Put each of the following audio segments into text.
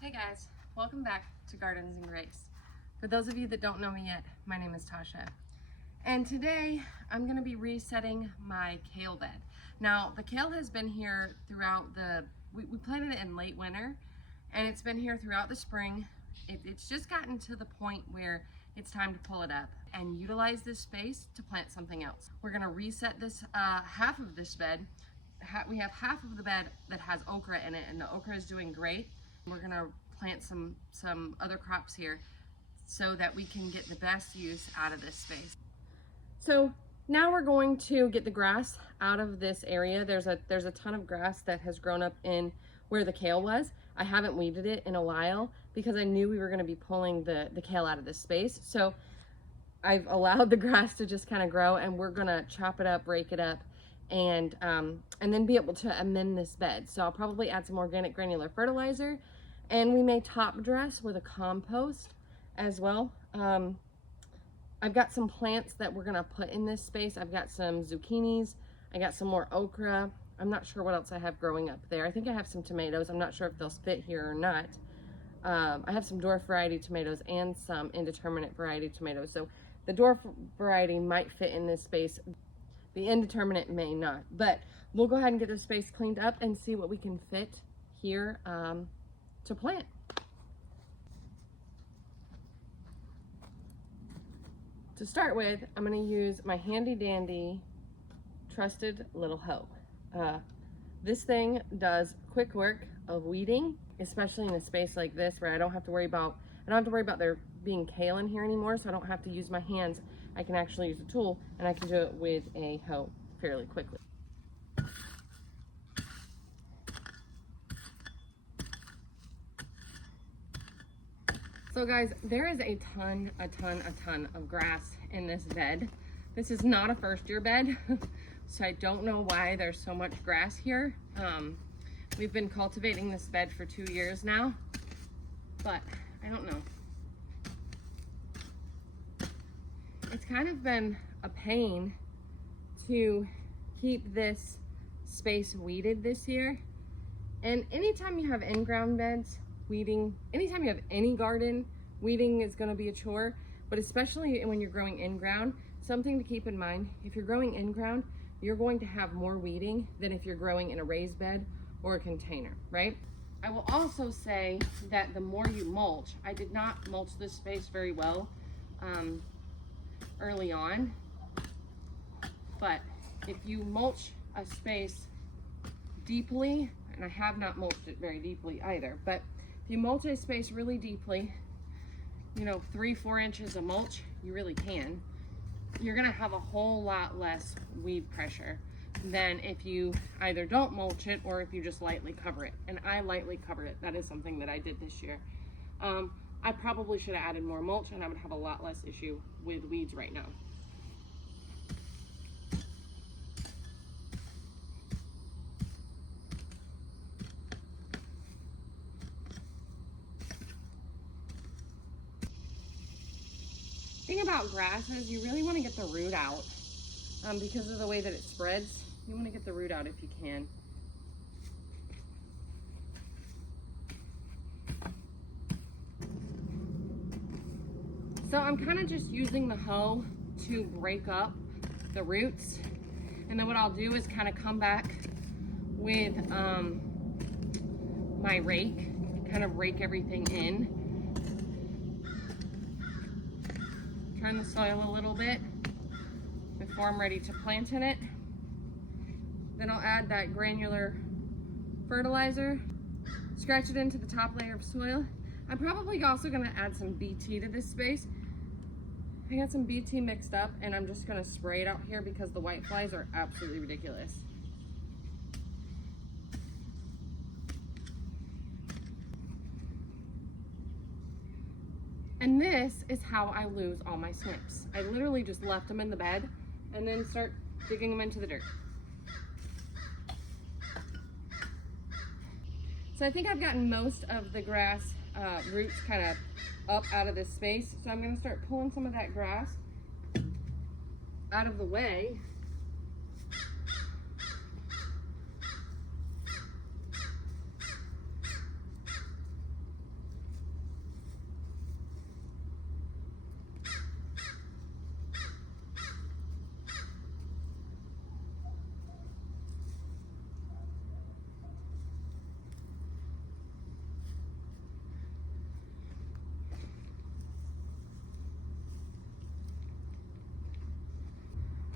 Hey guys, welcome back to Gardens and Grace. For those of you that don't know me yet, my name is Tasha. And today I'm going to be resetting my kale bed. Now the kale has been here throughout we planted it in late winter and it's been here throughout the spring. It's just gotten to the point where it's time to pull it up and utilize this space to plant something else. We're going to reset this half of this bed. We have half of the bed that has okra in it and the okra is doing great. We're gonna plant some other crops here so that we can get the best use out of this space. So now we're going to get the grass out of this area. There's a ton of grass that has grown up in where the kale was. I haven't weeded it in a while because I knew we were gonna be pulling the kale out of this space. So I've allowed the grass to just kind of grow and we're gonna chop it up, rake it up, and then be able to amend this bed. So I'll probably add some organic granular fertilizer, and we may top dress with a compost as well. I've got some plants that we're gonna put in this space. I've got some zucchinis, I got some more okra. I'm not sure what else I have growing up there. I think I have some tomatoes. I'm not sure if they'll fit here or not. I have some dwarf variety tomatoes and some indeterminate variety tomatoes. So the dwarf variety might fit in this space. The indeterminate may not, but we'll go ahead and get this space cleaned up and see what we can fit here to plant. To start with, I'm going to use my handy dandy trusted little hoe. This thing does quick work of weeding, especially in a space like this where I don't have to worry about there being kale in here anymore, so I don't have to use my hands. I can actually use a tool and I can do it with a hoe fairly quickly. So guys, there is a ton of grass in this bed. This is not a first year bed, so I don't know why there's so much grass here. We've been cultivating this bed for 2 years now, but I don't know. It's kind of been a pain to keep this space weeded this year. And anytime you have in-ground beds, weeding, anytime you have any garden, weeding is going to be a chore, but especially when you're growing in-ground, something to keep in mind, if you're growing in-ground, you're going to have more weeding than if you're growing in a raised bed or a container, right? I will also say that the more you mulch, I did not mulch this space very well early on, but if you mulch a space deeply, and I have not mulched it very deeply either, but if you mulch a space really deeply, 3-4 inches of mulch, you really can, you're gonna have a whole lot less weed pressure than if you either don't mulch it or if you just lightly cover it. And I lightly covered it. That is something that I did this year. I probably should have added more mulch and I would have a lot less issue with weeds right now. The thing about grass is you really want to get the root out because of the way that it spreads. You want to get the root out if you can. So I'm kind of just using the hoe to break up the roots. And then what I'll do is kind of come back with my rake, kind of rake everything in. Turn the soil a little bit before I'm ready to plant in it. Then I'll add that granular fertilizer, scratch it into the top layer of soil. I'm probably also gonna add some BT to this space. I got some BT mixed up and I'm just gonna spray it out here because the white flies are absolutely ridiculous. And this is how I lose all my snips. I literally just left them in the bed and then start digging them into the dirt. So I think I've gotten most of the grass roots kind of up out of this space. So I'm going to start pulling some of that grass out of the way.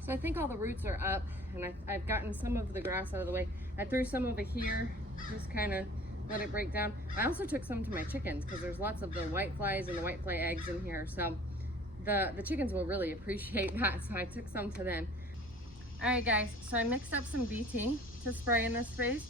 So I think all the roots are up, and I've gotten some of the grass out of the way. I threw some over here, just kind of let it break down. I also took some to my chickens because there's lots of the white flies and the white fly eggs in here. So the chickens will really appreciate that. So I took some to them. All right, guys, so I mixed up some BT to spray in this space.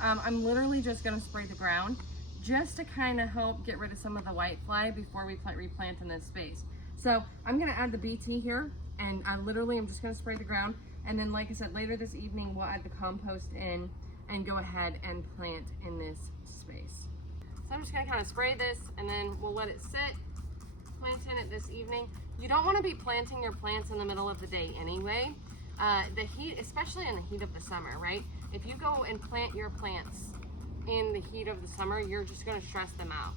I'm literally just gonna spray the ground just to kind of help get rid of some of the white fly before we replant in this space. So I'm gonna add the BT here, and I literally am just gonna spray the ground. And then, like I said, later this evening, we'll add the compost in and go ahead and plant in this space. So I'm just gonna kind of spray this, and then we'll let it sit, plant in it this evening. You don't wanna be planting your plants in the middle of the day anyway. The heat, especially in the heat of the summer, right? If you go and plant your plants in the heat of the summer, you're just gonna stress them out.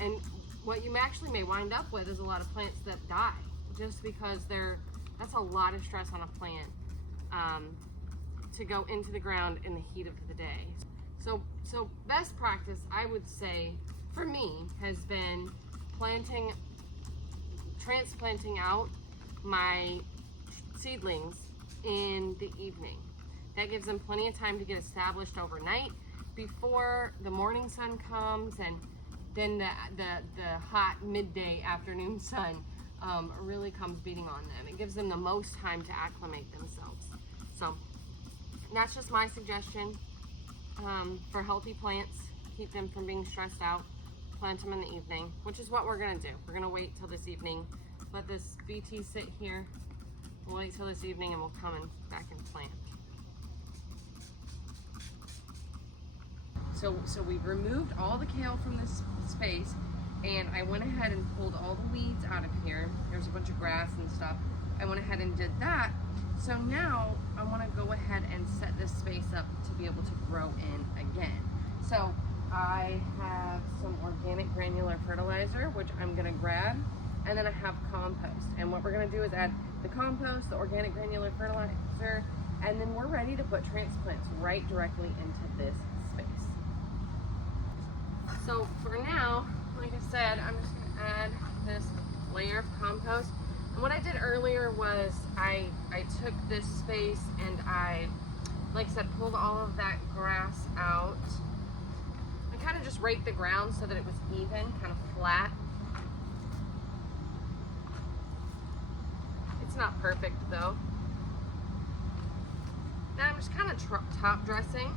And what you actually may wind up with is a lot of plants that die just because that's a lot of stress on a plant to go into the ground in the heat of the day. So best practice, I would say, for me, has been transplanting out my seedlings in the evening. That gives them plenty of time to get established overnight before the morning sun comes, and then the hot midday afternoon sun really comes beating on them. It gives them the most time to acclimate themselves. So that's just my suggestion for healthy plants. Keep them from being stressed out. Plant them in the evening, which is what we're gonna do. We're gonna wait till this evening, let this BT sit here. We'll wait till this evening and we'll come back and plant. So we've removed all the kale from this space, and I went ahead and pulled all the weeds out of here. There's a bunch of grass and stuff. I went ahead and did that. So now I want to go ahead and set this space up to be able to grow in again. So I have some organic granular fertilizer, which I'm gonna grab, and then I have compost. And what we're gonna do is add the compost, the organic granular fertilizer, and then we're ready to put transplants right directly into this space. So for now, like I said, I'm just gonna add this layer of compost. And what I did earlier was I took this space and I, like I said, pulled all of that grass out. I kind of just raked the ground so that it was even, kind of flat. It's not perfect though. Now I'm just kind of top dressing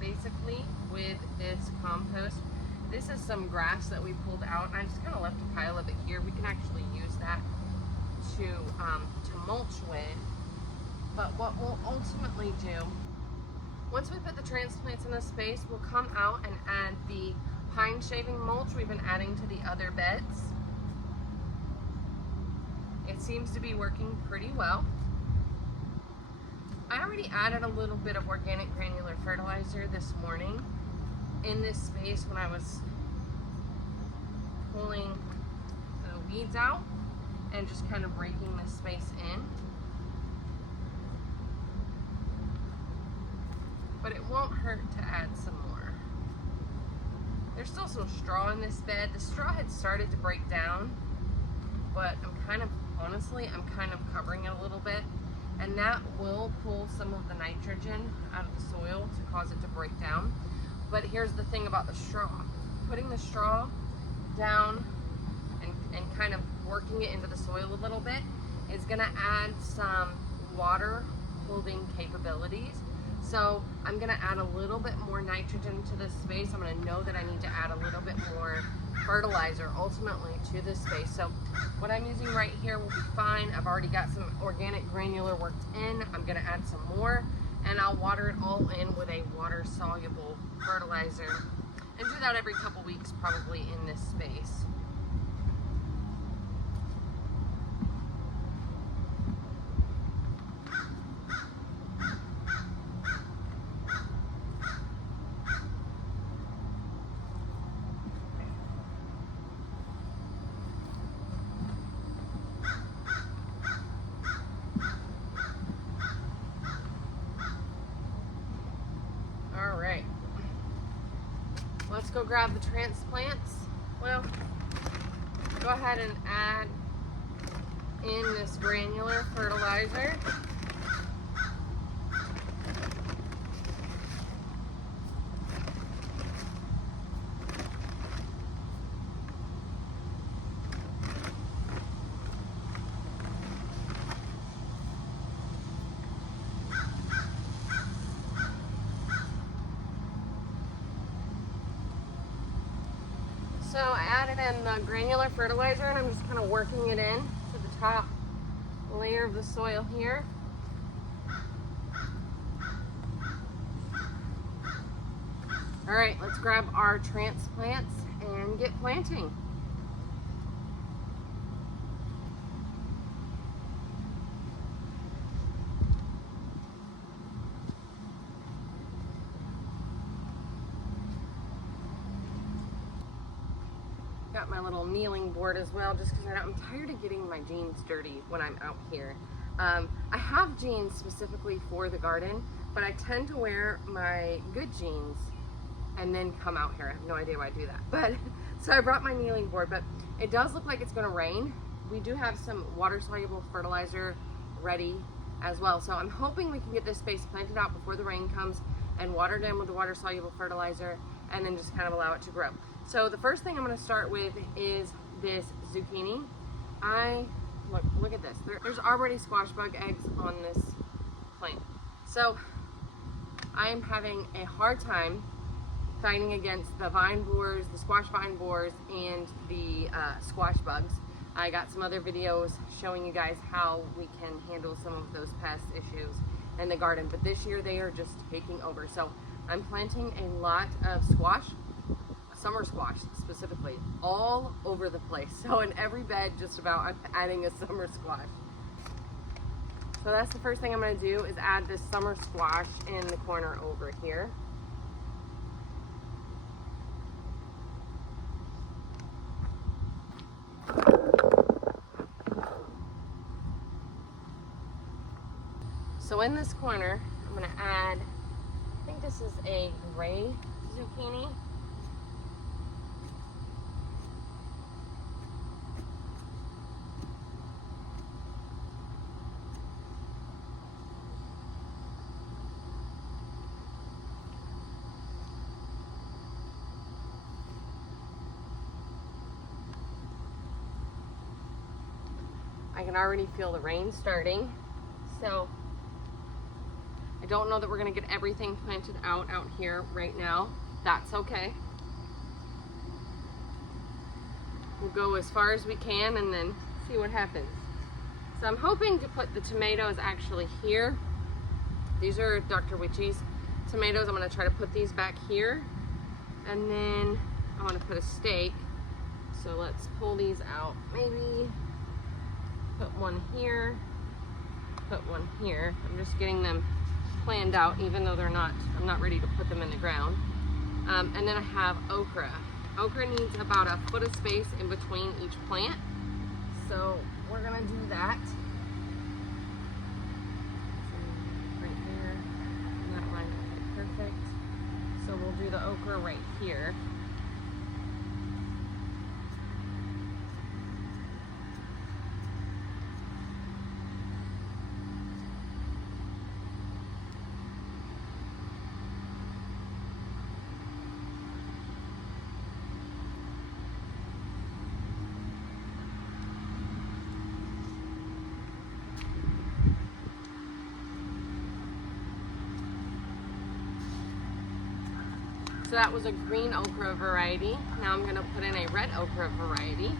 basically with this compost. This is some grass that we pulled out, and I just kind of left a pile of it here. We can actually use that to mulch with. But what we'll ultimately do, once we put the transplants in this space, we'll come out and add the pine shaving mulch we've been adding to the other beds. It seems to be working pretty well. I already added a little bit of organic granular fertilizer this morning in this space when I was pulling the weeds out and just kind of breaking this space in. But it won't hurt to add some more. There's still some straw in this bed. The straw had started to break down, but honestly, I'm kind of covering it a little bit, and that will pull some of the nitrogen out of the soil to cause it to break down. But here's the thing about the straw. Putting the straw down and kind of working it into the soil a little bit is gonna add some water holding capabilities. So I'm gonna add a little bit more nitrogen to this space. I'm gonna know that I need to add a little bit more fertilizer ultimately to this space. So what I'm using right here will be fine. I've already got some organic granular worked in. I'm gonna add some more, and I'll water it all in with a water soluble fertilizer, and do that every couple weeks probably in this space. Let's go grab the transplants. Well, go ahead and add in this granular fertilizer. So I added in the granular fertilizer and I'm just kind of working it in to the top layer of the soil here. All right, let's grab our transplants and get planting. Got my little kneeling board as well, just because I'm tired of getting my jeans dirty when I'm out here. I have jeans specifically for the garden, but I tend to wear my good jeans and then come out here. I have no idea why I do that. But so I brought my kneeling board, but it does look like it's gonna rain. We do have some water-soluble fertilizer ready as well. So I'm hoping we can get this space planted out before the rain comes and watered in with the water-soluble fertilizer and then just kind of allow it to grow. So the first thing I'm gonna start with is this zucchini. Look at this. There's already squash bug eggs on this plant. So I am having a hard time fighting against the vine borers, the squash vine borers, and the squash bugs. I got some other videos showing you guys how we can handle some of those pest issues in the garden, but this year they are just taking over. So I'm planting a lot of squash, summer squash specifically, all over the place. So in every bed just about I'm adding a summer squash. So that's the first thing I'm going to do, is add this summer squash in the corner over here. So in this corner, I'm going to add, I think this is a gray zucchini. I can already feel the rain starting, so I don't know that we're gonna get everything planted out here right now. That's okay. We'll go as far as we can and then see what happens. So I'm hoping to put the tomatoes actually here. These are Dr. Witchy's tomatoes. I'm gonna try to put these back here. And then I wanna put a stake. So let's pull these out. Maybe put one here, put one here. I'm just getting them planned out, even though I'm not ready to put them in the ground. And then I have okra. Okra needs about a foot of space in between each plant. So we're gonna do that. Right here, and that line will be perfect. So we'll do the okra right here. So that was a green okra variety. Now I'm gonna put in a red okra variety.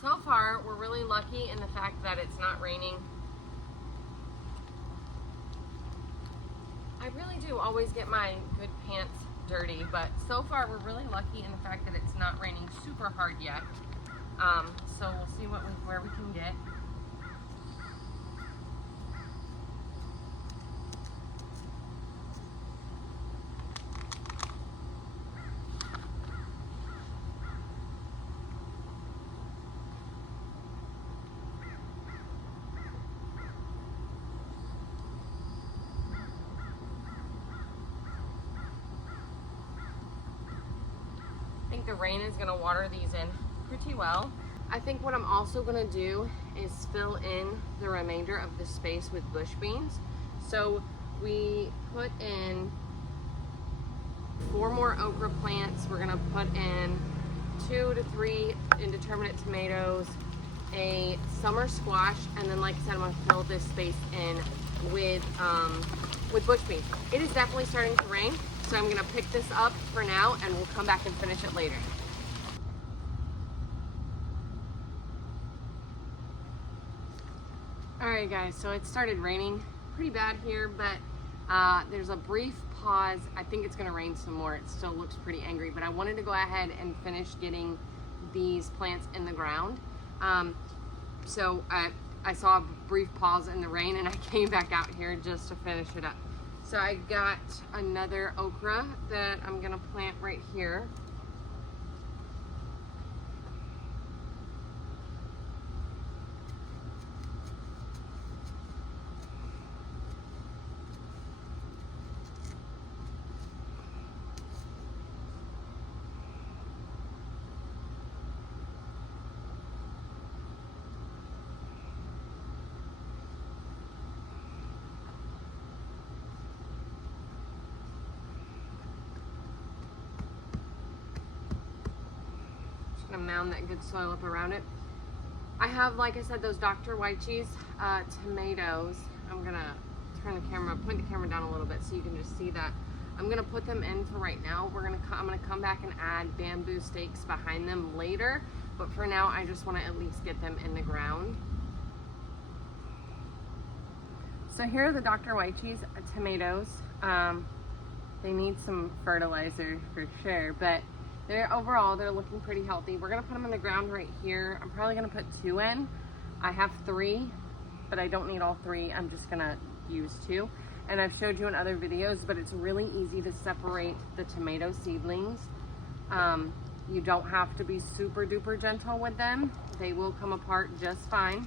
So far, we're really lucky in the fact that it's not raining. I really do always get my good pants dirty, but so far we're really lucky in the fact that it's not raining super hard yet. So we'll see where we can get. think the rain is gonna water these in pretty well. I think what I'm also gonna do is fill in the remainder of the space with bush beans. So we put in 4 more okra plants. We're gonna put in 2 to 3 indeterminate tomatoes, a summer squash, and then like I said, I'm gonna fill this space in with bush beans. It is definitely starting to rain, so I'm gonna pick this up for now and we'll come back and finish it later. All right guys, so it started raining pretty bad here, but there's a brief pause. I think it's gonna rain some more. It still looks pretty angry, but I wanted to go ahead and finish getting these plants in the ground. So I saw a brief pause in the rain and I came back out here just to finish it up. So I got another okra that I'm gonna plant right here. Gonna mound that good soil up around it. I have, like I said, those Dr. White Cheese tomatoes. I'm gonna point the camera down a little bit so you can just see that. I'm gonna put them in for right now. I'm gonna come back and add bamboo stakes behind them later, but for now I just want to at least get them in the ground. So here are the Dr. White Cheese tomatoes. They need some fertilizer for sure, but overall they're looking pretty healthy. We're gonna put them in the ground right here. I'm probably gonna put 2 in. I have 3, but I don't need all 3. I'm just gonna use 2. And I've showed you in other videos, but it's really easy to separate the tomato seedlings. You don't have to be super duper gentle with them. They will come apart just fine.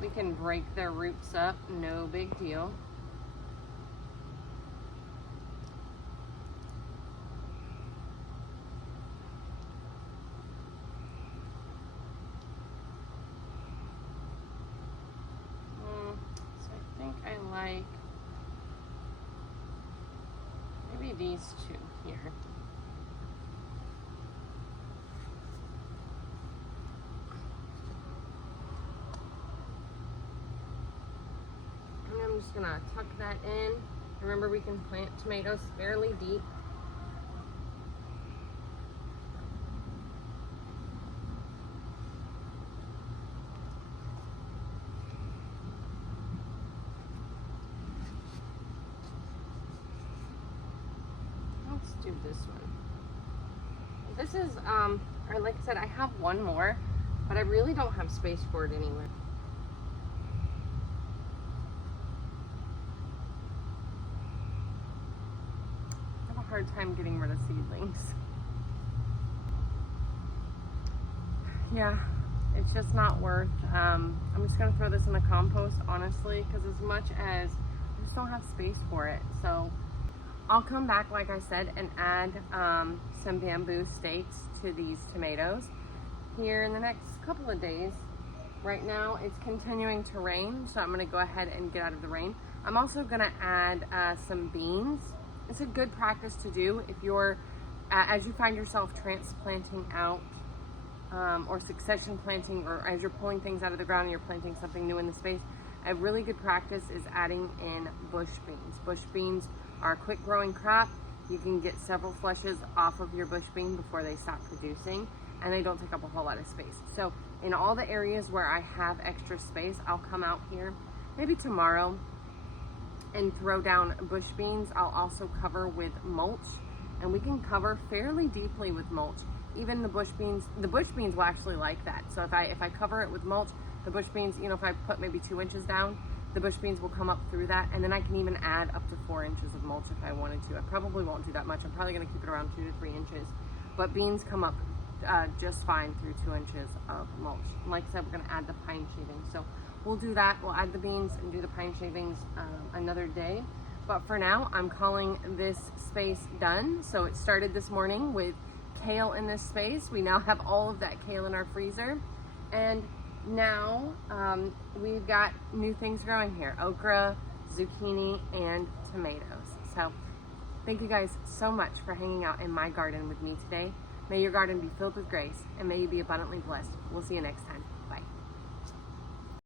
We can break their roots up, no big deal. Like maybe these 2 here. And I'm just gonna tuck that in. Remember, we can plant tomatoes fairly deep. Do this one. This is or like I said, I have 1 more, but I really don't have space for it anywhere. I have a hard time getting rid of seedlings. Yeah, it's just not worth. I'm just gonna throw this in the compost, honestly, because as much as I just don't have space for it. So I'll come back, like I said, and add some bamboo stakes to these tomatoes here in the next couple of days. Right now it's continuing to rain, so I'm gonna go ahead and get out of the rain. I'm also gonna add some beans. It's a good practice to do if you're, as you find yourself transplanting out or succession planting, or as you're pulling things out of the ground and you're planting something new in the space. A really good practice is adding in bush beans. Bush beans are a quick growing crop. You can get several flushes off of your bush bean before they stop producing, and they don't take up a whole lot of space. So in all the areas where I have extra space, I'll come out here maybe tomorrow and throw down bush beans. I'll also cover with mulch, and we can cover fairly deeply with mulch. Even the bush beans will actually like that. So if I cover it with mulch, the bush beans, you know, if I put maybe 2 inches down, the bush beans will come up through that, and then I can even add up to 4 inches of mulch if I wanted to. I probably won't do that much. I'm probably gonna keep it around 2 to 3 inches, but beans come up just fine through 2 inches of mulch. And like I said, we're gonna add the pine shavings. So we'll do that. We'll add the beans and do the pine shavings another day. But for now, I'm calling this space done. So it started this morning with kale in this space. We now have all of that kale in our freezer. And now we've got new things growing here: okra, zucchini, and tomatoes. So thank you guys so much for hanging out in my garden with me today. May your garden be filled with grace, and may you be abundantly blessed. We'll see you next time. Bye.